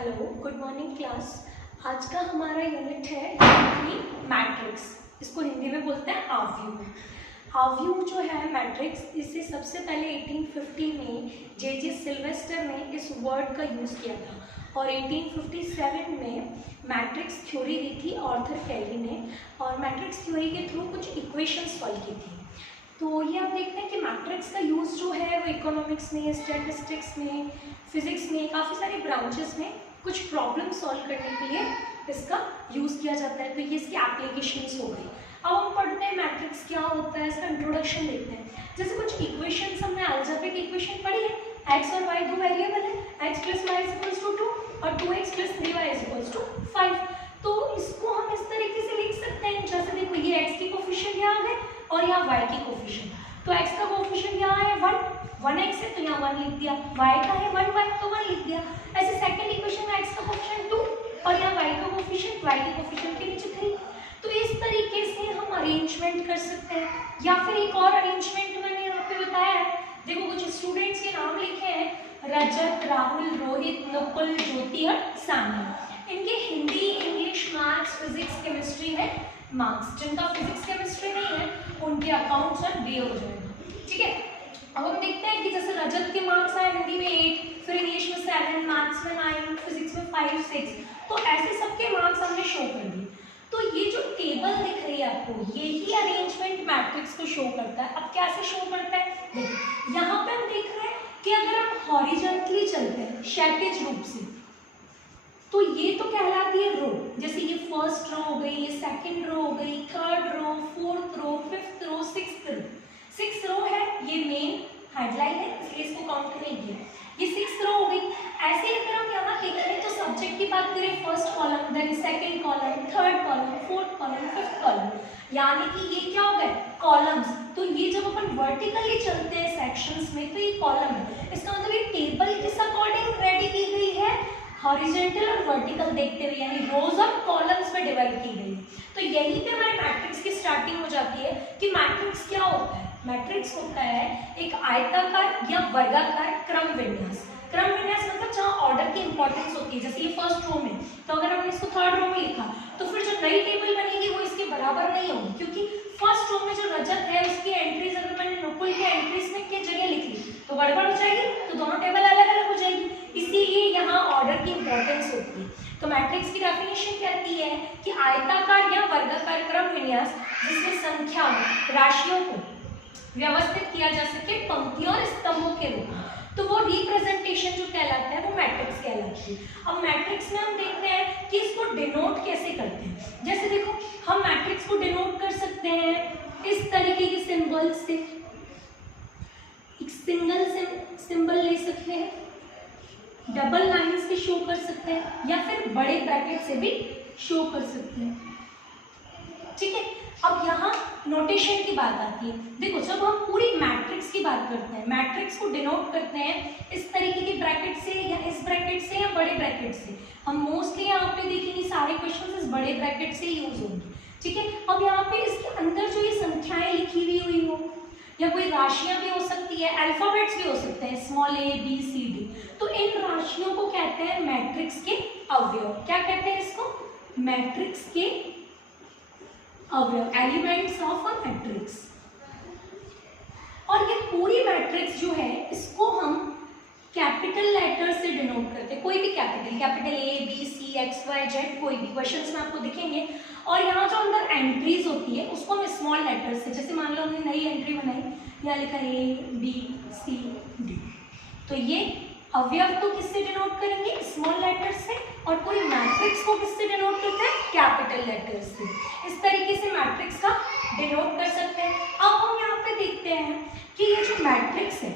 Hello, good morning class. आज का हमारा यूनिट है मैट्रिक्स। इसको हिंदी में बोलते हैं आव्यूह। आव्यूह जो है मैट्रिक्स, इससे सबसे पहले 1850 में जे सिल्वेस्टर ने इस वर्ड का यूज़ किया था और 1857 में मैट्रिक्स थ्योरी दी थी आर्थर कैली ने, और मैट्रिक्स थ्योरी के थ्रू कुछ इक्वेशंस सॉल्व की थी। तो ये आप देखते हैं कि मैट्रिक्स का यूज़ जो है वो इकोनॉमिक्स में, स्टैटिस्टिक्स में, फिजिक्स में, काफ़ी सारे ब्रांचेस में कुछ प्रॉब्लम सॉल्व करने के लिए इसका यूज़ किया जाता है। तो ये इसकी एप्लीकेशंस हो गई। अब हम पढ़ते हैं मैट्रिक्स क्या होता है, इसका इंट्रोडक्शन देखते हैं। जैसे कुछ इक्वेशंस हमने अलजेब्रिक इक्वेशन पढ़ी है, x और y दो वेरिएबल है, x + y = 2 और 2x + 3y = 5। तो इसको हम इस तरीके से लिख सकते हैं, जैसे देखो ये x की कोफिशिएंट यहाँ आ गए और यहाँ y की कोफिशिएंट। तो x का कोफिशिएंट यहाँ है 1x है तो यहाँ 1 लिख दिया, y का है 1y तो 1 लिख दिया। ऐसे सेकंड इक्वेशन में x का कोफिशिएंट 2 और यहाँ y का कोफिशिएंट y के कोफिशिएंट के नीचे 3। तो इस तरीके से हम अरेंजमेंट कर सकते हैं। या फिर एक और अरेंजमेंट मैंने यहाँ पे बताया है, देखो कुछ स्टूडेंट्स के नाम लिखे हैं, रजत, राहुल, रोहित, नुकुल, ज्योति और सानी। इनके Hindi, English, maths, physics, chemistry में मार्क्स। जिनका फिजिक्स केमिस्ट्री नहीं है उनके अकाउंट्स और बी हो जाएगा। ठीक है, अब हम देखते हैं कि जैसे रजत के मार्क्स आए हिंदी में 8, फिर इंग्लिश में 7, मैथ्स में 9, फिजिक्स में 5, 6। तो ऐसे सबके मार्क्स हमने शो कर दिए। तो ये जो टेबल दिख रही है आपको, यही अरेंजमेंट मैट्रिक्स को शो करता है। अब कैसे शो करता है, देखिए यहाँ पे हम देख रहे हैं कि अगर हम हॉरिजॉन्टली चलते हैं क्षैतिज रूप से, तो ये तो कहलाती है रो। जैसे ये फर्स्ट रो हो गई, ये सेकंड रो हो गई, third row, fourth row, fifth row, sixth row. 6 row है, ये मेन हेडलाइन है इसलिए इसको काउंट नहीं किया। ये 6 रो हो गई। ऐसे अगर हम यहाँ देखें तो सब्जेक्ट की बात करें, first column, then second column, third column, fourth column, fifth column, यानी कि ये क्या हो गए कॉलम्स। तो ये जब अपन वर्टिकली चलते हैं सेक्शंस में तो ये कॉलम है। इसका मतलब ये टेबल किस अकॉर्डिंग रेडी की गई है, हॉरिजॉन्टल और वर्टिकल देखते हुए, यानी रोज और कॉलम्स में डिवाइड की गई है। तो यहीं पे हमारे मैट्रिक्स की स्टार्टिंग हो जाती है कि मैट्रिक्स क्या होता है। मैट्रिक्स होता है एक आयताकार या वर्गाकार क्रम विन्यास। क्रम विन्यास मतलब जहाँ ऑर्डर की इंपॉर्टेंस होती है। जैसे ये फर्स्ट रो में, तो अगर हमने इसको थर्ड रो में लिखा तो फिर जो नई टेबल बनेगी वो इसके बराबर नहीं होगी, क्योंकि फर्स्ट रो में जो रजत है उसकी एंट्रीज अगर मैंने नुकुल की एंट्रीज में की जगह लिख ली तो गड़बड़ हो जाएगी, तो दोनों टेबल अलग अलग हो जाएगी। इसीलिए यहाँ ऑर्डर की इंपॉर्टेंस होती है। तो मैट्रिक्स की डेफिनेशन कहती है कि आयताकार या वर्गाकार क्रम विन्यास जिसमें संख्या राशियों को व्यवस्थित किया जा सके पंक्तियों और स्तंभों के रूप में, तो वो रिप्रेजेंटेशन जो कहलाता है वो मैट्रिक्स कहलाती है। अब मैट्रिक्स में हम देखते हैं कि इसको डिनोट कैसे करते हैं। जैसे देखो हम मैट्रिक्स को डिनोट कर सकते हैं इस तरीके के सिंबल से, एक सिंगल सिंबल ले सकते हैं, डबल लाइन से शो कर सकते हैं, या फिर बड़े ब्रैकेट से भी शो कर सकते हैं। ठीक है, अब यहाँ नोटेशन की बात आती है। देखो जब हम पूरी मैट्रिक्स की बात करते हैं, मैट्रिक्स को डिनोट करते हैं इस तरीके के ब्रैकेट से या इस ब्रैकेट से या बड़े ब्रैकेट से। हम मोस्टली यहाँ पे देखेंगे सारे क्वेश्चन इस बड़े ब्रैकेट से यूज होंगे। ठीक है, अब यहाँ पे इसके अंदर जो ये संख्याएं लिखी हुई हो या कोई राशियां भी हो सकती है, अल्फाबेट्स भी हो सकते हैं, small a b c d। तो इन राशियों को कहते हैं मैट्रिक्स के अवयव। क्या कहते हैं इसको, मैट्रिक्स के अवयव, एलिमेंट्स ऑफ अ मैट्रिक्स। और ये पूरी मैट्रिक्स जो है इसको हम कैपिटल लेटर से डिनोट करते हैं। कोई भी capital A B C X Y Z, कोई भी क्वेश्चंस में आपको दिखेंगे। और यहाँ जो अंदर एंट्रीज होती है उसको हम स्मॉल लेटर से, जैसे मान लो हमने नई एंट्री बनाई, यहाँ लिखा A B C D, तो ये अवयव तो किससे डिनोट करेंगे, स्मॉल लेटर से, और पूरी मैट्रिक्स को किससे डिनोट करते हैं, कैपिटल लेटर से। इस तरीके से मैट्रिक्स का डिनोट कर सकते हैं। अब हम यहाँ पे देखते हैं कि ये जो मैट्रिक्स है,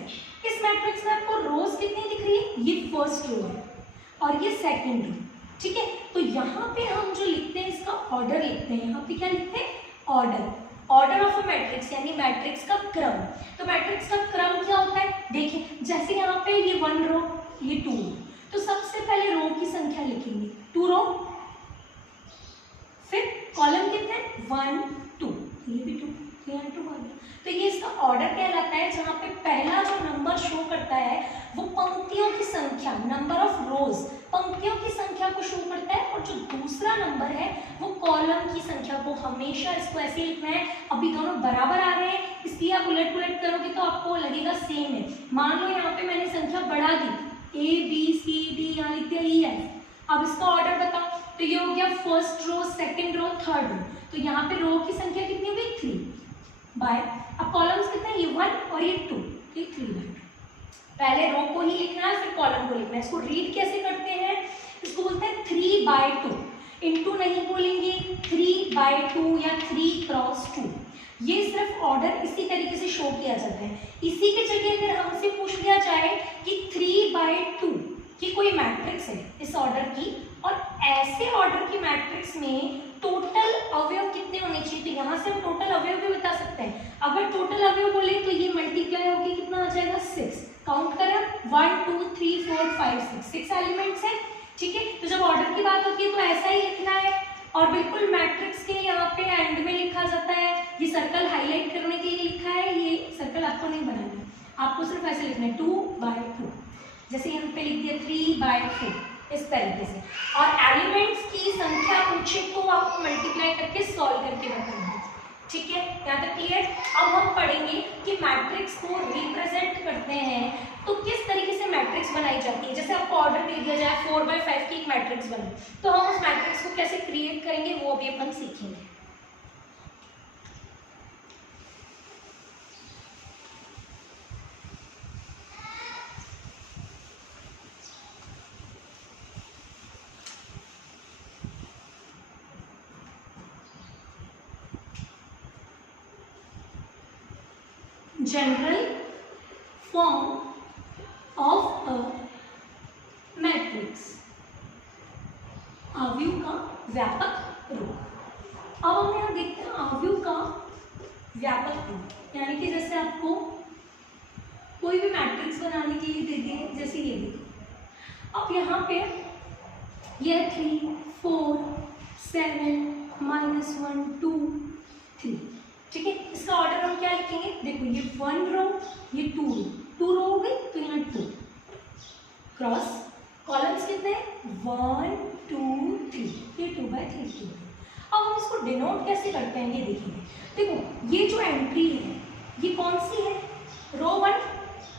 इस मैट्रिक्स में आपको रोज कितनी दिख रही है, ये फर्स्ट रो है और ये सेकंड रो। ठीक है, तो यहाँ पे हम जो लिखते हैं इसका ऑर्डर लिखते हैं। यहाँ पे क्या लिखते हैं, ऑर्डर ऑफ अ मैट्रिक्स, यानी मैट्रिक्स का क्रम। तो मैट्रिक्स का क्रम क्या होता है, देखिए जैसे यहाँ पे ये 1 रो, ये 2 रो, तो सबसे पहले रो की संख्या लिखेंगे 2 रो, फिर कॉलम कितने 1 2, ये भी 2, यहाँ 2 आ गया। तो ये इसका ऑर्डर कहलाता है, जहाँ पे पहला जो नंबर शो करता है वो पंक्तियों की संख्या, नंबर ऑफ रोज, पंक्तियों की संख्या को शो करता है, और जो दूसरा नंबर है वो कॉलम की संख्या को, हमेशा इसको ऐसे लिखना है। अभी दोनों बराबर आ रहे हैं, इसलिए आप उलट पुलट करोगे तो आपको लगेगा सेम है। मान लो यहाँ पे मैंने संख्या बढ़ा दी, A B C D, यहाँ लिख दिया E F। अब इसका ऑर्डर बताओ, तो ये हो गया first row, second row, third row. तो यहाँ पे रो की संख्या कितनी हो गई 3 बाय, अब कॉलम्स कितने हैं, ये 1 और ये 2, ये 3 बाय। पहले रो को ही लिखना है, फिर कॉलम को लिखना है। इसको रीड कैसे करते हैं, इसको बोलते हैं 3/2। इनटू नहीं बोलेंगे, 3/2 या 3 क्रॉस 2। ये सिर्फ ऑर्डर इसी तरीके से शो किया जाता है। इसी के जगह अगर हमसे पूछ लिया जाए कि 3/2 की कोई मैट्रिक्स है इस ऑर्डर की, और ऐसे ऑर्डर की मैट्रिक्स में टोटल अवयव कितने होने चाहिए, तो यहाँ से हम टोटल अवयव भी बता सकते हैं। अगर टोटल अवयव बोले तो ये मल्टीप्लाई होकर कितना आ जाएगा 6। काउंट करें 1 2 3 4 5 6 एलिमेंट्स हैं, ठीक है। तो जब ऑर्डर की बात होती है तो ऐसा ही लिखना है, और बिल्कुल मैट्रिक्स के यहाँ पे एंड में लिखा जाता है। ये सर्कल हाईलाइट करने के लिए लिखा है, ये सर्कल आपको नहीं बनाना है, आपको सिर्फ ऐसे लिखना है 2/2, जैसे यहाँ पे लिख दिया 3/4, इस तरीके से। और एलिमेंट्स की संख्या पूछे तो आपको मल्टीप्लाई करके सॉल्व करके बताना है, ठीक है। यहाँ तक क्लियर। अब हम पढ़ेंगे कि मैट्रिक्स को रिप्रेजेंट करते हैं तो किस तरीके से मैट्रिक्स बनाई जाती है। जैसे आपको ऑर्डर दे दिया जाए 4/5 की एक मैट्रिक्स बने, तो हम उस मैट्रिक्स को कैसे क्रिएट करेंगे वो भी अपन सीखेंगे। General form of a matrix, आव्यूह का व्यापक रूप। अब हम यहाँ देखते हैं आव्यूह का व्यापक रूप, यानी कि जैसे आपको कोई भी मैट्रिक्स बनाने के लिए दे दिए, जैसे ये देखो। अब यहाँ पे यह 3 4 7 -1 2 3, ठीक है। इसका ऑर्डर हम क्या लिखेंगे, देखो ये 1 रो, ये 2 रो हो गई, तो यहाँ 2 क्रॉस, कॉलम्स कितने हैं 1 2 3, ये 2/3। अब हम इसको डिनोट कैसे करते हैं ये देखेंगे। देखो ये जो एंट्री है ये कौन सी है, रो 1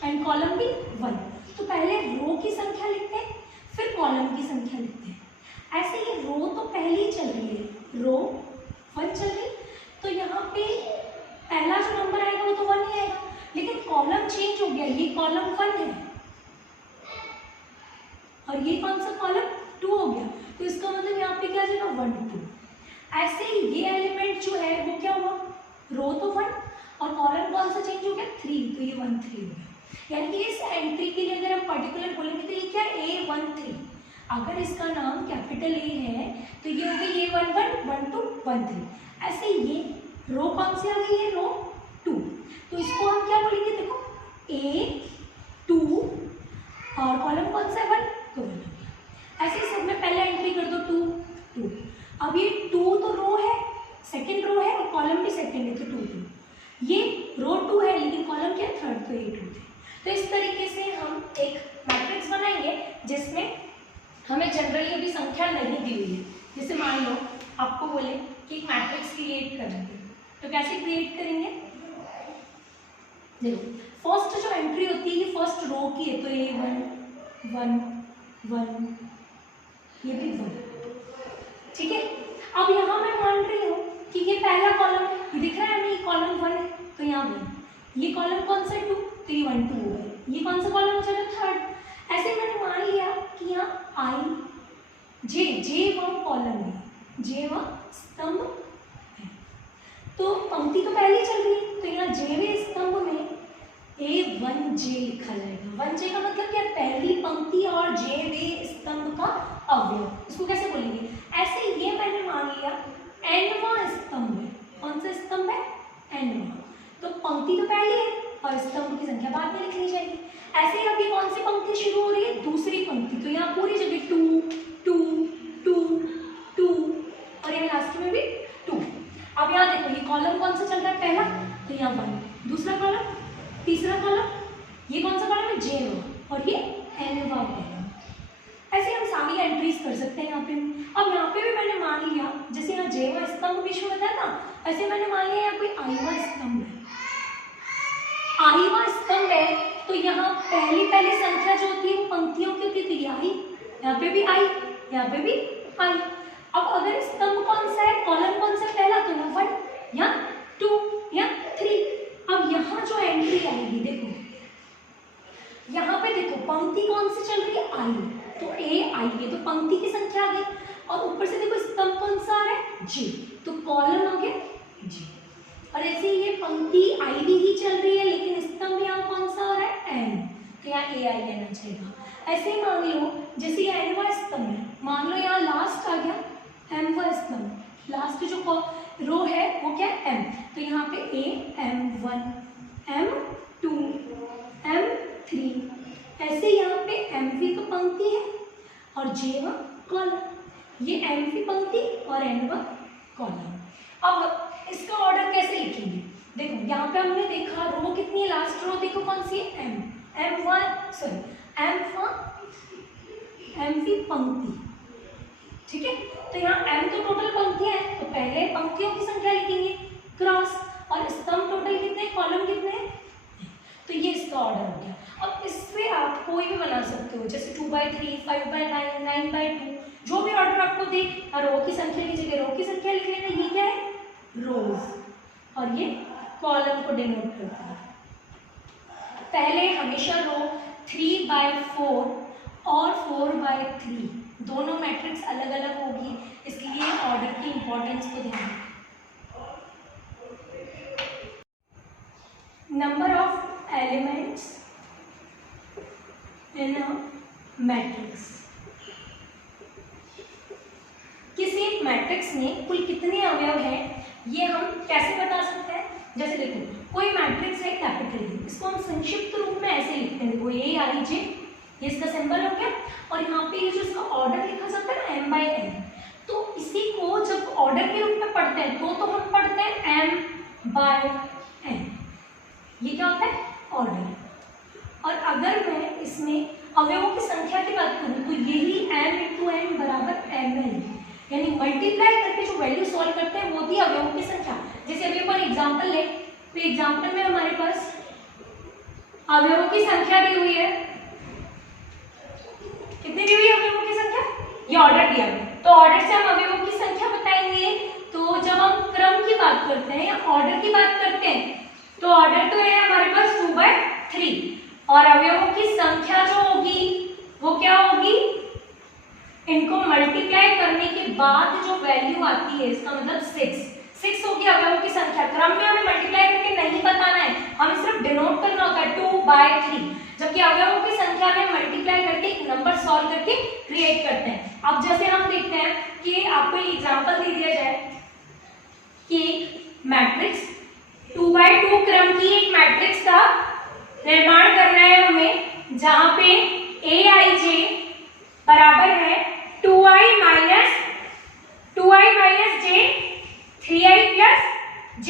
एंड कॉलम भी 1। तो पहले रो की संख्या लिखते हैं, फिर कॉलम की संख्या लिखते हैं। ऐसे ये रो तो पहली चल रही है, रो 1 चल रही, तो यहाँ पे पहला जो नंबर आएगा वो तो 1 ही आएगा, लेकिन कॉलम चेंज हो गया, ये कॉलम 1 है और ये कौन सा कॉलम 2 हो गया, तो इसका मतलब यहाँ पे क्या आ जाएगा 1 2। ऐसे ही ये एलिमेंट जो है वो क्या हुआ, रो तो 1 और कॉलम कौन सा चेंज हो गया 3, तो ये 1 3 हो गया। यानी कि इस एंट्री के लिए अगर हम पर्टिकुलर बोलेंगे तो ये क्या A13। अगर इसका नाम कैपिटल A है तो ये हो गई A11 1 2 1 3। ऐसे ये रो कौन सी आ गई है, रो 2, तो इसको हम क्या बोलेंगे, देखो A2 और कॉलम कौन सा है 1, तो 1 हो गया। ऐसे सब में पहले एंट्री कर दो 2 2। अब ये 2 तो रो है, सेकंड रो है और कॉलम भी सेकंड है, तो 2 2। ये रो 2 है लेकिन कॉलम क्या है थर्ड, तो ये 2 थे। तो इस तरीके से हम एक मैट्रिक्स बनाएंगे जिसमें हमें जनरली अभी संख्या नहीं दी हुई है। जैसे मान लो आपको बोले कि एक मैट्रिक्स क्रिएट करेंगे, तो कैसे क्रिएट करेंगे, देखो फर्स्ट जो एंट्री होती है ये फर्स्ट रो की है, तो ये 1 1 1, ये भी 1, ठीक है। अब यहाँ मैं मान रही हूँ कि ये पहला कॉलम है, ये दिख रहा है हमें, ये कॉलम 1 है तो यहाँ 1, ये कॉलम कौन सा 2, तो ये 1 2 हो गया, ये कौन सा कॉलम हो जाएगा थर्ड। ऐसे मैंने मान लिया कि यहाँ I J वह कॉलम है, J वह स्तंभ है, तो पंक्ति तो पहले चल रही है, तो यहाँ Jवें स्तंभ में A1J लिखा जाएगा। 1J का मतलब क्या, पहली पंक्ति और Jवें स्तंभ का अवयव। इसको कैसे बोलेंगे, ऐसे ये मैंने मान लिया Nवां स्तंभ है, कौन सा स्तंभ है Nवां, तो पंक्ति तो पहली है और स्तंभ की संख्या बाद में लिखनी जाएगी। ऐसे ही अभी कौन सी पंक्ति शुरू हो रही है, दूसरी पंक्ति, तो यहाँ पूरी जगह 2 2 2 2 और यहाँ लास्ट में भी 2। अब यहाँ देखो ये कॉलम कौन सा चल रहा है, पहला, तो यहाँ 1, दूसरा कॉलम, तीसरा कॉलम, ये कौन सा कॉलम है J और ये Nवां कॉलम। ऐसे हम सारी एंट्री इंक्रीज कर सकते हैं यहाँ पे। अब यहाँ पे भी मैंने मान लिया, जैसे यहाँ जेवा स्तंभ बीच में बताया था, ऐसे मैंने मान लिया यहाँ कोई आईवा स्तंभ है। आईवा स्तंभ है तो यहाँ पहली संख्या जो होती है वो पंक्तियों की होती है, तो ये आई, यहाँ पे भी आई, यहाँ पे भी आई। अब अगर स्तंभ कौन सा है, कॉलम कौन सा पहला, तो ना 1 या 2 या 3। अब यहाँ जो एंट्री आएगी, देखो यहाँ पे देखो पंक्ति कौन सी चल रही है, आई, तो ए आई, ये तो पंक्ति की संख्या आ गई। और ऊपर से देखो स्तंभ कौन सा आ रहा है, जी, तो कॉलम आ गया जी। और ऐसे ये पंक्ति आई भी ही चल रही है, लेकिन स्तंभ यहाँ कौन सा आ रहा है, एन, तो यहाँ ए आई लेना चाहिए। ऐसे ही मान लो जैसे ये एनवा स्तंभ है, मान लो यहाँ लास्ट आ गया एमवा स्तंभ, लास्ट जो रो है वो क्या है, एम, तो यहाँ पे ए M1 M2 M3, ऐसे यहाँ पे MV तो पंक्ति है और J1 कॉलम, ये MV पंक्ति और N1 कॉलम। अब इसका ऑर्डर कैसे लिखेंगे, देखो यहाँ पे हमने देखा रो कितनी है, लास्ट रो देखो कौन सी है, MV पंक्ति, ठीक है। तो यहाँ M तो टोटल पंक्तियां हैं, तो पहले पंक्तियों की संख्या लिखेंगे क्रॉस, और स्तंभ टोटल कितने, कॉलम कितने हैं, तो ये इसका ऑर्डर हो गया। अब इससे आप कोई भी बना सकते हो, जैसे 2/3, 5/9, 9/2, जो भी ऑर्डर आपको दे, रो की संख्या की जगह रो की संख्या लिख लेना, ये क्या है रोज, और ये कॉलम को डिनोट करता है। पहले हमेशा रो 3/4 और 4/3 दोनों मैट्रिक्स अलग अलग होगी, इसलिए ऑर्डर की इंपॉर्टेंस को ध्यान रखें। Number of elements in a matrix, किसी एक मैट्रिक्स में कुल कितने अवयव हैं ये हम कैसे बता सकते हैं। जैसे देखो कोई मैट्रिक्स है कैपिटल ए, इसको हम संक्षिप्त रूप में ऐसे लिखते हैं, देखो ए आई जे, ये इसका सिंबल हो गया, और यहाँ पे ये जो इसका ऑर्डर लिखा जाता है ना M/n, तो इसी को जब ऑर्डर के रूप में पढ़ते हैं तो हम पढ़ते हैं M/n, ये क्या होता है ऑर्डर। और अगर मैं इसमें अवयवों की संख्या की बात करूँ तो यही m × n बराबर mn, यानी मल्टीप्लाई करके जो वैल्यू सॉल्व करते हैं वो थी अवयवों की संख्या। जैसे अभी अपन एग्जाम्पल ले, तो एग्जाम्पल में हमारे पास अवयवों की संख्या दी हुई है, कितनी दी हुई है अवयवों की संख्या, ये ऑर्डर दिया है, तो ऑर्डर से हम अवयवों की संख्या बताएंगे। तो जब हम क्रम की बात करते हैं या ऑर्डर की बात करते हैं, तो ऑर्डर तो है हमारे पास 2/3, और अवयवों की संख्या जो होगी वो क्या होगी, इनको मल्टीप्लाई करने के बाद जो वैल्यू आती है, इसका मतलब 6 होगी अवयवों की संख्या। क्रम में हमें मल्टीप्लाई करके नहीं बताना है, हमें सिर्फ डिनोट करना होता है 2/3, जबकि अवयवों की संख्या में मल्टीप्लाई करके एक नंबर सॉल्व करके क्रिएट करते हैं। अब जैसे हम देखते हैं कि आपको एक एग्जांपल दे दिया जाए कि मैट्रिक्स 2/2 क्रम की एक मैट्रिक्स का निर्माण करना है हमें, जहां पे Aij बराबर है 2i minus j 3i + j,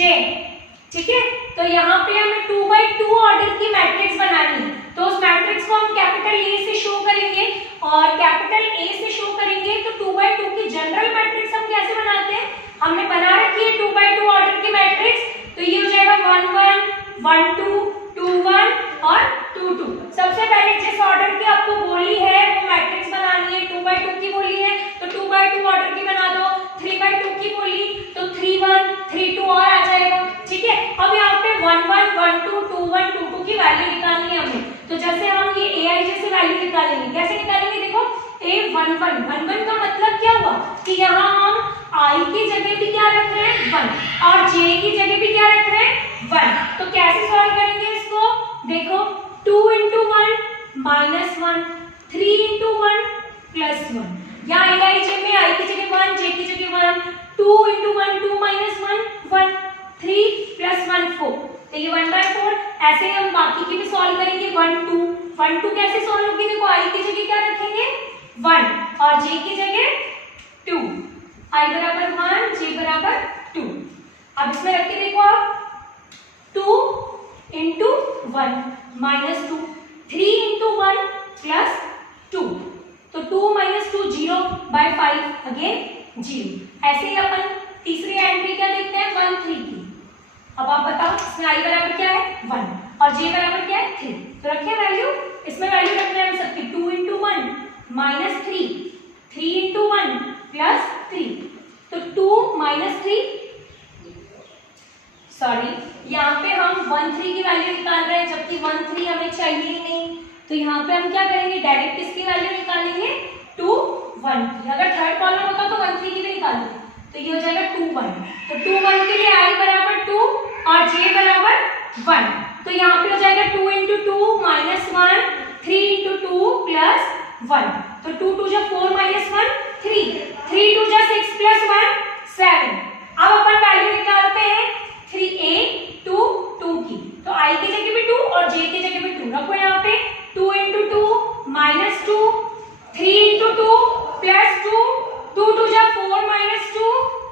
ठीक है। तो यहाँ पे हमें 2/2 ऑर्डर की मैट्रिक्स बनानी है, तो उस मैट्रिक्स को हम कैपिटल ए से शो करेंगे, और कैपिटल ए से शो करेंगे तो 2/2 की जनरल मैट्रिक्स हम कैसे बनाते हैं, हमने बना रखी है 2/2 ऑर्डर की मैट्रिक्स, तो ये हो जाएगा 1 1 1 2 2 1 और 2 2। सबसे पहले जिस ऑर्डर की आपको बोली है वो मैट्रिक्स बनानी है, 2/2 की बोली है तो 2/2 ऑर्डर की बना दो, 3/2 की बोली तो 3 1 3 2 और आ जाएगा, ठीक है। अब यहाँ पे 1 1 1 2 2 1 2 2 की वैल्यू निकालनी है हमें, तो जैसे हम ये ai जैसे वैल्यू निकालेंगे, कैसे निकालेंगे, देखो a11 11 का मतलब क्या हुआ कि यहाँ हम i की जगह भी क्या रख रहे हैं 1 और j की जगह भी क्या रख रहे हैं 1, तो कैसे सॉल्व करेंगे इसको, देखो 2 × 1 -1 3 × 1 +1, यहाँ aij में i की जगह 1 j की जगह 1, 2 × 1 2 -1 1 3 + 1 4, तो ये 1/4। ऐसे हम बाकी की भी सॉल्व करेंगे 1 2 1 2 कैसे सॉल्व होगी, देखो i की जगह क्या रखेंगे 1 और j की जगह 2, i बराबर 1 j बराबर 2। अब इसमें रख के देखो आप 2 × 1 -2 3 × 1 +2, तो 2 - 2 0 बाय 5 अगेन 0। ऐसे ही अपन तीसरी एंट्री क्या देखते हैं 1 3 की। अब आप बताओ इसमें i बराबर क्या है 1 और j बराबर क्या है 3। तो रखें वैल्यू, इसमें वैल्यू रखना है हम सबकी 2 × 1 -3, 3 × 1 +3। तो 2 - 3 सॉरी यहाँ पे हम 1 3 की वैल्यू निकाल रहे हैं, जबकि 1 3 हमें चाहिए ही नहीं। तो यहाँ पे हम क्या करेंगे डायरेक्ट इसकी वैल्यू निकालेंगे 2 1 की। अगर थर्ड कॉलम होता तो 1 3 की भी निकालेंगे, तो ये हो जाएगा 2 1। तो 2 1 के लिए i बराबर 2 और j बराबर 1। तो यहाँ पे हो जाएगा 2 × 2 -1, 3 × 2 +1। तो 2 2 जा 4 -1 3, 3 2 जा 6 +1 7। अब अपन वैल्यू निकालते हैं 3 2 2 की। तो i की जगह पे 2 और j की जगह पे 2 रखो। यहाँ पे 2 × 2 -2, 3 × 2 +2, 2 2 जा 4 -2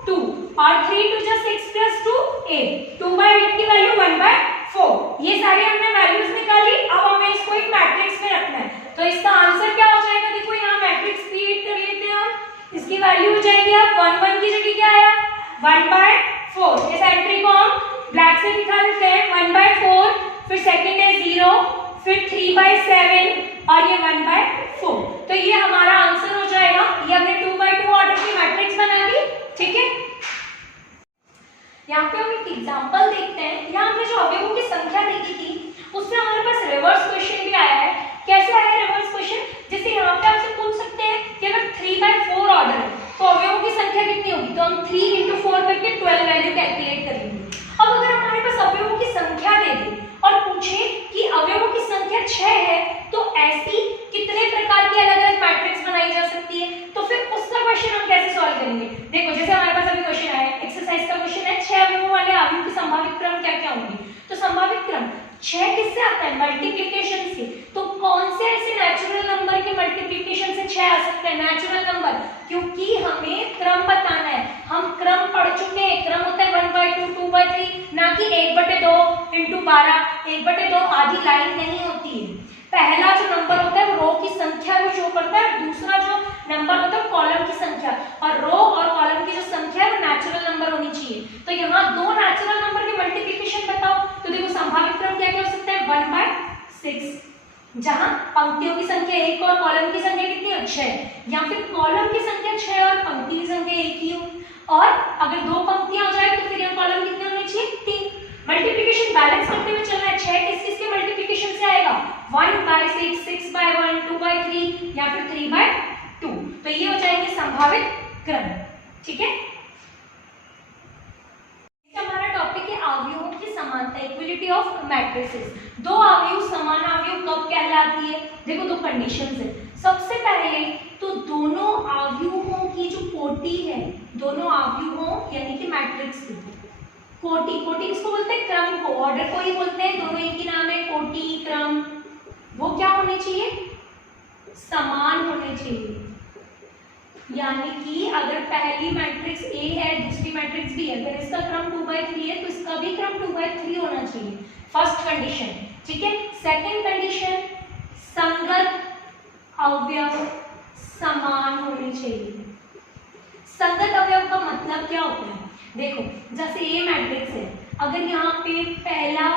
2 और 3 2 जा 6 +2 8। 2/8 की वैल्यू 1/4। ये सारी हमने वैल्यूज निकाली। अब हमें इसको एक मैट्रिक्स में रखना है। तो इसका आंसर क्या हो जाएगा, देखो यहाँ मैट्रिक्स क्रिएट कर लेते हैं हम। इसकी वैल्यू हो जाएगी अब 1 1 की जगह क्या आया 1/4। इस एंट्री को हम ब्लैक से दिखा देते हैं 1/4, फिर सेकंड है 0, फिर 3/7 और ये 1/4। तो ये हमारा आंसर हो जाएगा। ये हमने 2/2 ऑर्डर की मैट्रिक्स बना दी। ठीक है, यहाँ पे हम एक एग्जांपल देखते हैं। यहाँ हमने जो अवयवों की संख्या देखी थी उसमें हमारे पास रिवर्स क्वेश्चन भी आया है। कैसे आया है रिवर्स क्वेश्चन, जैसे यहाँ पे आपसे पूछ सकते हैं कि अगर 3/4 ऑर्डर है तो अवयवों की संख्या कितनी होगी, तो हम 3 × 4 करके 12 वैल्यू कैलकुलेट कर लेंगे। अब अगर हमारे पास अवयवों की संख्या दे दे और पूछे कि अवयवों की संख्या 6 है तो ऐसी कितने प्रकार की अलग-अलग मैट्रिक्स बनाई जा सकती है, तो फिर उसका क्वेश्चन हम कैसे सॉल्व करेंगे। देखो जैसे हमारे पास अभी क्वेश्चन आया है, एक्सरसाइज का क्वेश्चन है 6 अवयवों वाले अवयव की संभावित क्रम क्या-क्या होंगे। तो संभावित क्रम 6 किससे आता है, मल्टीप्लिकेशन से। तो कौन से ऐसे नेचुरल नंबर के मल्टीप्लिकेशन से 6 आ सकते हैं, नेचुरल नंबर, क्योंकि हमें क्रम बताना है। हम क्रम पढ़ चुके हैं, क्रम होता है 1/2 2/3, ना कि 1/2 × 12। 1/2 आधी लाइन नहीं होती है। पहला जो नंबर होता है वो रो की संख्या को शो करता है, दूसरा जो नंबर होता है कॉलम की संख्या, और रो और कॉलम की जो संख्या है वो नेचुरल नंबर होनी चाहिए। तो यहाँ दो नेचुरल नंबर के मल्टीप्लिकेशन बताओ। तो देखो संभावित क्रम क्या क्या हो सकता है 1/6, जहां पंक्तियों की संख्या 1 और कॉलम की संख्या कितनी है 6, या फिर कॉलम की संख्या 6 और पंक्ति की संख्या 1 ही हो। और अगर दो पंक्तियां हो जाए तो फिर यहाँ कॉलम कितने होने चाहिए 3। मल्टीप्लिकेशन बैलेंस करते हुए चलना है। 6 किसके मल्टीप्लिकेशन से आएगा 1/6, 6/1, 2/3 या फिर 3/2। तो ये हो जाएंगे संभावित क्रम। ठीक है, हमारा टॉपिक है अवयवों की समानता, इक्विलिटी ऑफ मैट्रिसेस। दो अवयव समान अवयव कब कहलाती है, देखो दो कंडीशंस है। सबसे पहले तो दोनों अवयवों की जो कोटि है, दोनों अवयवों यानी कि मैट्रिक्स की कोटि, कोटि किसको बोलते हैं क्रम को, ऑर्डर को ही बोलते हैं, दोनों एक ही नाम है कोटि क्रम। वो क्या होने चाहिए समान होने चाहिए। यानी कि अगर पहली मैट्रिक्स A है दूसरी मैट्रिक्स B है, अगर इसका क्रम 2/3 है तो इसका भी क्रम 2/3 होना चाहिए, फर्स्ट कंडीशन। ठीक है, सेकंड कंडीशन संगत अवयव समान होने चाहिए। संगत अवयव का मतलब क्या होता है, देखो जैसे A मैट्रिक्स है, अगर यहाँ पे पहला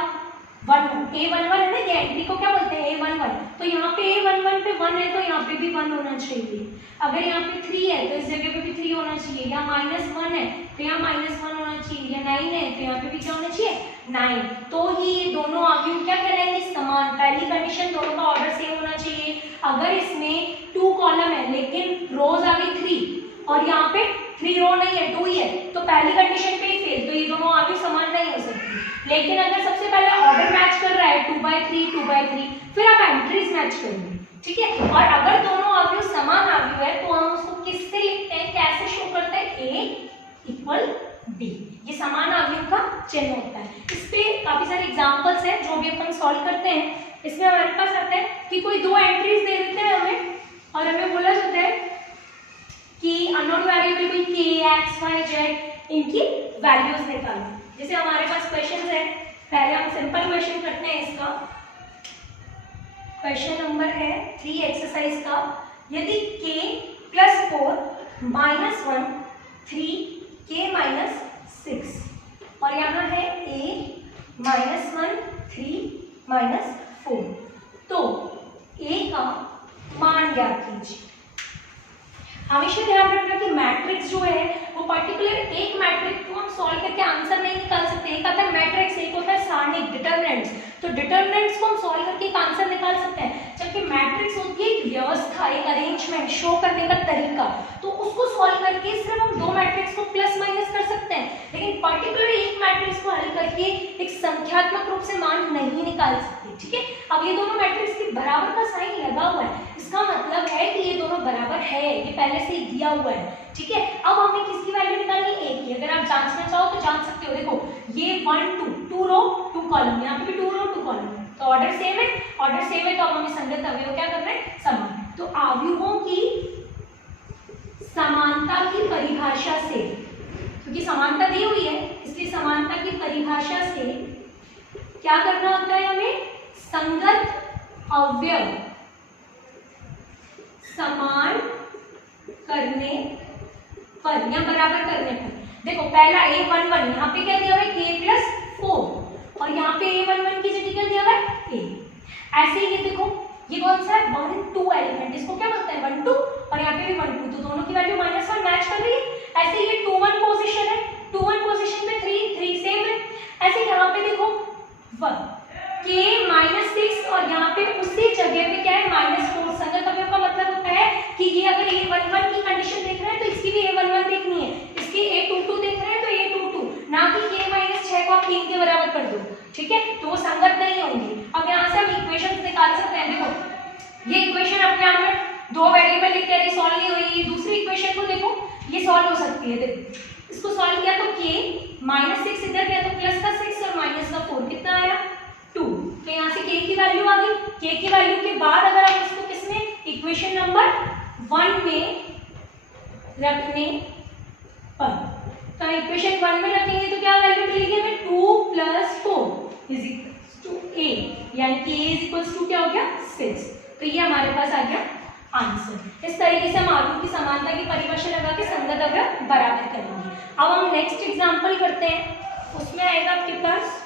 1 A11 है ना, ये एंट्री को क्या बोलते हैं A11, तो यहाँ पे A11 पे 1 है तो यहाँ पे भी 1 होना चाहिए। अगर यहाँ पे 3 है तो इस जगह पे भी 3 होना चाहिए, या -1 है तो यहाँ -1 होना चाहिए, या 9 है तो यहाँ पे भी क्या होना चाहिए 9। तो ही ये दोनों अवयव क्या कहलाएंगे समान। पहली कंडीशन दोनों का ऑर्डर सेम होना चाहिए। अगर इसमें 2 कॉलम है लेकिन रोज आ गई 3 और यहाँ पे 3 रो नहीं है 2 ही है, तो पहली कंडीशन पे ही फेल, तो ये दोनों अवयव समान नहीं हो सकती। लेकिन अगर सबसे पहले ऑर्डर मैच कर रहा है 2/3 2/3, फिर आप एंट्रीज मैच करेंगे। ठीक है, और अगर दोनों अवयव समान अवयव है तो हम उसको किससे लिखते हैं, कैसे शो करते हैं A = D, ये समान अवयव का चिन्ह होता है। इस पे काफी सारे एग्जांपल्स हैं जो भी अपन सॉल्व करते हैं। इसमें हमारे पास आता है कि कोई दो एंट्रीज दे देते हैं हमें और हमें बोला जाता है कि अननोन वेरिएबल कोई K X Y Z इनकी वैल्यूज निकालो। जैसे हमारे पास क्वेश्चन है, पहले हम सिंपल क्वेश्चन करते हैं। इसका क्वेश्चन नंबर है 3 एक्सरसाइज का, यदि k plus 4 minus 1 3 k minus 6 और यहाँ है a माइनस 1 3 माइनस 4, तो a का मान ज्ञात कीजिए। हमेशा ध्यान रखना कि मैट्रिक्स जो है वो पर्टिकुलर एक मैट्रिक्स को हम सॉल्व करके आंसर नहीं निकाल सकते। एक आता है मैट्रिक्स, एक होता है सारणिक डिटरमिनेंट्स। तो डिटरमिनेंट्स को हम सॉल्व करके एक आंसर निकाल सकते हैं, जबकि मैट्रिक्स होती है एक व्यवस्था, एक अरेंजमेंट, शो करने का तरीका। तो उसको सॉल्व करके सिर्फ हम दो मैट्रिक्स को प्लस माइनस कर सकते हैं, लेकिन पर्टिकुलर एक मैट्रिक्स को हल करके एक संख्यात्मक रूप से मान नहीं निकाल सकते। ठीक है, अब ये दोनों मैट्रिक्स के बराबर का साइन लगा हुआ है, इसका मतलब है कि ये दोनों बराबर है, ये पहले से ही दिया हुआ है। ठीक है, अब हमें किसकी वैल्यू निकालनी है? एक की। अगर आप जांचना चाहो तो जांच सकते हो। देखो ये 1 2 2 रो 2 कॉलम, यहाँ पे भी 2 रो 2 कॉलम है, तो ऑर्डर सेम है। ऑर्डर सेम है तो अब हमें संगत अवयव क्या करना है? समान। तो अवयवों की समानता की परिभाषा से, क्योंकि समानता दी हुई है इसलिए समानता की परिभाषा से क्या करना होता है हमें? संगत अवयव समान करने पर या बराबर करने पर। देखो पहला a11, यहाँ पे क्या दिया हुआ है? k प्लस 4 और यहाँ पे a11 की जगह क्या दिया हुआ है? a। ऐसे ही ये देखो ये कौन सा है? 1 2 एलिमेंट, इसको क्या बोलते हैं? 1 2 और यहाँ पे भी 1 2, तो दोनों की वैल्यू -1 मैच कर रही है। ऐसे ही ये 2 1 पोजीशन है, 2 1 पोजीशन पे 3 3 सेम है। ऐसे यहाँ पे देखो 1 k -6 और यहाँ पे उसी जगह पे क्या है? -4। संगत अवयव का मतलब होता है कि ये अगर a11 की कंडीशन देख रहे हैं तो इसकी भी a11 देखनी है, इसकी a22 देख रहे हैं तो a22, ना कि k -6 को आप 3 के बराबर कर दो। ठीक है, तो वो संगत नहीं होंगी। अब यहाँ से हम इक्वेशन निकाल सकते हैं। देखो ये इक्वेशन अपने आप में दो वेरिएबल लेके आ सॉल्व नहीं हुई। दूसरी इक्वेशन को देखो, ये सॉल्व हो सकती है। देखो इसको सॉल्व किया तो k -6 इधर गया तो प्लस का 6 और माइनस का 4 कितना आया? 2। तो यहाँ से k की वैल्यू आ गई। k की वैल्यू के बाद अगर हम इसको किसमें? इक्वेशन नंबर 1 में रखने पर, तो इक्वेशन 1 में रखेंगे तो क्या वैल्यू मिलेगी हमें? 2 + 4 इज इक्वल्स टू a, यानी कि a इज इक्वल्स टू क्या हो गया? 6। तो ये हमारे पास आ गया आंसर। इस तरीके से हम अवयवों की समानता की परिभाषा लगा के संगत अवयव बराबर करेंगे। अब हम नेक्स्ट एग्जांपल करते हैं, उसमें आएगा आपके पास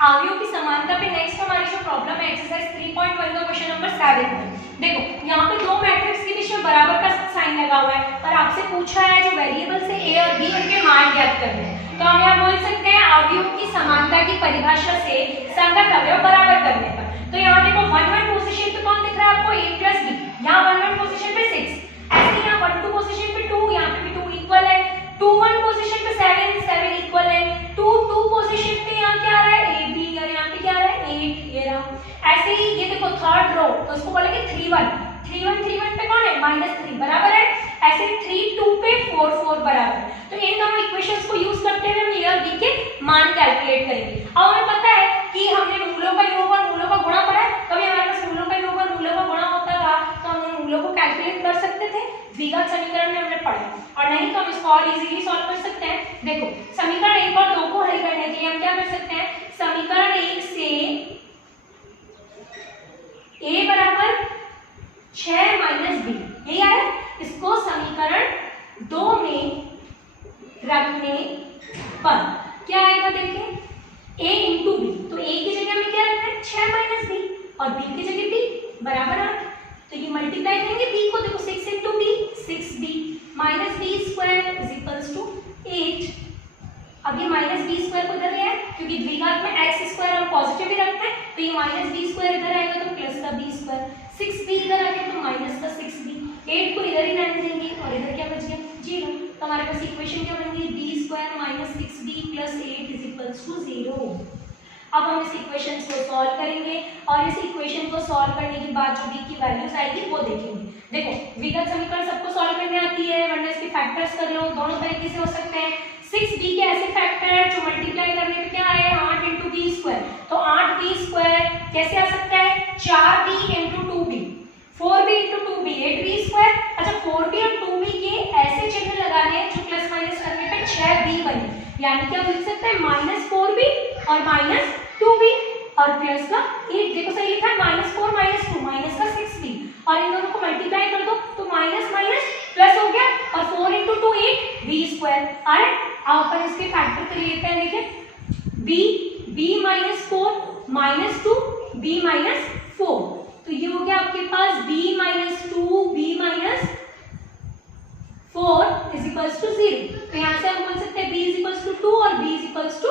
अवयवों की समानता पे। नेक्स्ट हमारी जो प्रॉब्लम है एक्सरसाइज 3.1 का क्वेश्चन नंबर 7 में। देखो यहाँ पे दो मैट्रिक्स के बीच में बराबर का साइन लगा हुआ है और आपसे पूछा है जो वेरिएबल से a और b उनके मान ज्ञात करने हैं। तो हम यहाँ बोल सकते हैं अवयवों की समानता की परिभाषा से संगत अवयव बराबर करने पर। तो यहाँ देखो 1 1 पोजीशन पे कौन दिख रहा है आपको? a + b। यहाँ 1 1 पोजीशन पे 6, ऐसे यहाँ 1 2 पोजीशन पे 2, यहाँ पे भी 2 इक्वल है। 2 1 पोजीशन पे 7 7 इक्वल है। 2 2 पोजीशन पे यहाँ क्या आ रहा है? a b और यहाँ पे क्या आ रहा है? 8। ये रहा। ऐसे ही ये देखो थर्ड रो, तो इसको बोलेंगे 3 1 3 1 3 1 पे कौन है? -3 बराबर है। ऐसे 3 2 पे 4 4 बराबर। तो इन दोनों इक्वेशंस को यूज करते हुए हम a और b के मान कैलकुलेट करेंगे। अब हमें पता है कि हमने मूलों का योग और मूलों का गुणा पढ़ा है, कभी हमारे पास मूलों का योग और मूलों का गुणा होता था तो हम उन मूलों को कैलकुलेट कर सकते थे, द्विघात समीकरण में हमने पढ़ा, और नहीं तो हम इसको और इजीली सॉल्व कर सकते हैं। देखो समीकरण 1 और 2 को हल करने के लिए हम क्या कर सकते हैं? समीकरण 1 से a बराबर 6 - b, यही आ रहा है। इसको समीकरण 2 में रखने पर क्या आएगा? देखिए a × b, तो a की जगह में क्या रखना है? 6 - b और b की जगह b बराबर 8। तो ये मल्टीप्लाई करेंगे b को, देखो 6 × b 6b -b² = 8। अब ये -b² को इधर गया है क्योंकि द्विघात में x² हम पॉजिटिव ही रखते हैं, तो ये -b² इधर आएगा तो प्लस का b², 6b इधर आ गया तो माइनस का 6b, 8 को इधर ही रहने देंगे और इधर क्या बच गया? 0। तो हमारे पास इक्वेशन क्या बन गई? b² - 6b + 8 = 0। अब हम इस इक्वेशन को सॉल्व करेंगे और इस इक्वेशन को सॉल्व करने के बाद जो b की वैल्यूज आएगी वो देखेंगे। देखो विगत समीकरण सबको सॉल्व करने आती है, वरना इसके फैक्टर्स कर लो, दोनों तरीके से हो सकते हैं। 6b के ऐसे फैक्टर है जो मल्टीप्लाई करने पे क्या आए? 8 × b², तो 8b² कैसे आ सकता है? 4b × 2b, 4b × 2b 8b²। अच्छा 4b और 2b के ऐसे चिन्ह लगाने जो प्लस माइनस करने पे 6b यानी कि हम लिख सकते हैं -4b और -2b और प्लस का 8, देखो सही लिखा है, -4 -2 माइनस का 6b और इन दोनों को मल्टीप्लाई कर दो तो माइनस माइनस प्लस हो गया और 4 × 2 8 b स्क्वायर। अरे अब अपन इसके फैक्टर कर लेते हैं, देखिए b -4 -2 b -4, तो ये हो गया आपके पास b -2 b -4 is equals to 0। तो यहाँ से हम बोल सकते हैं b इज इक्वल्स टू 2 और b इज इक्वल्स टू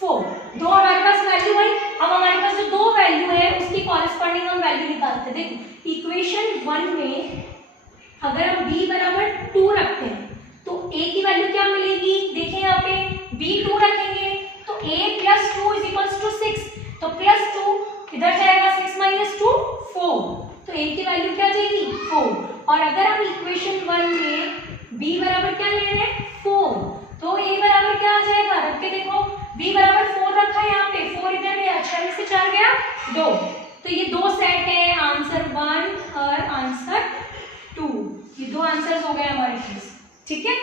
4। दो हमारे पास वैल्यू आई, अब हमारे पास जो दो वैल्यू है उसकी कॉरेस्पॉन्डिंग हम वैल्यू निकालते हैं। देखो इक्वेशन 1 में अगर हम b बराबर 2 रखते हैं तो a की वैल्यू क्या मिलेगी, देखिए यहाँ पे b 2 रखेंगे तो a + 2 इज इक्वल्स टू 6, तो +2 इधर जाएगा 6 - 2 4, तो a की वैल्यू क्या जाएगी 4। और अगर हम इक्वेशन 1 में b बराबर क्या ले रहे हैं 4, तो a बराबर क्या आ जाएगा, रख के देखो b बराबर 4 रखा है यहाँ पे, 4 इधर गया, 6 से 4 गया 2, तो ये दो सेट है, आंसर 1 और आंसर 2, ये दो आंसर्स हो गए हमारे पास, ठीक है।